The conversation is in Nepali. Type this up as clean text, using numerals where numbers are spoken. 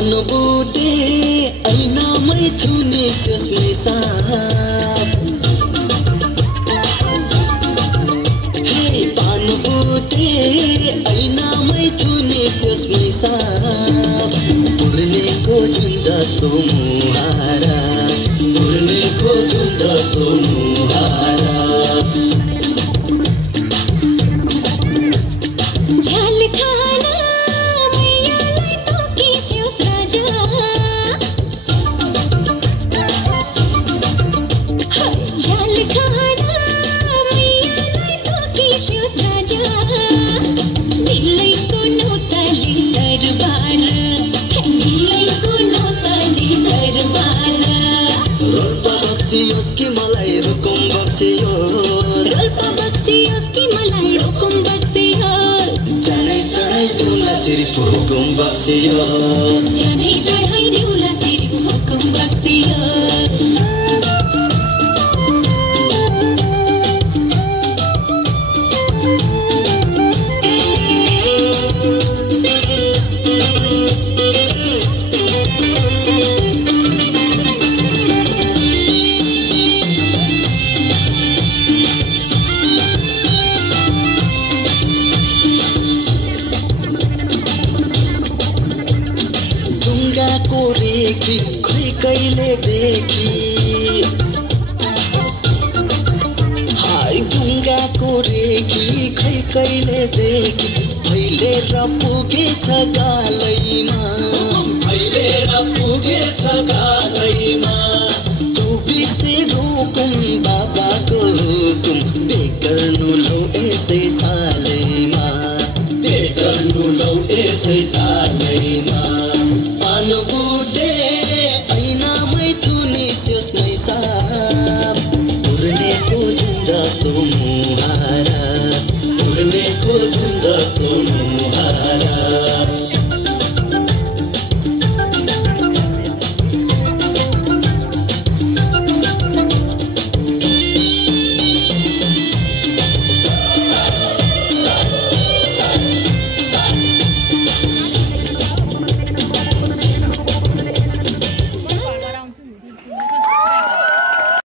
Panobode ay namay Tunisius may sap. Hey, panobode ay namay Tunisius may sap. Purne ko junjas to muhara, purne ko junjas to muhara. Sirip hukum baksios janai janai diulah sirip hukum baksios. को रेखी खै कहिले देखी हाय ढुङ्गाको रेखी खै कहिले देखी फैलेर पुगेछ गालैमा फैलेर पुगेछ गालैमा 24 रुकुम बाबाको हुकुम बेगर्नु लौ यसै सालैमा बेगर्नु लौ यसै सालैमा Panobode ay namay Tunisius may sap. Purne ko junjas to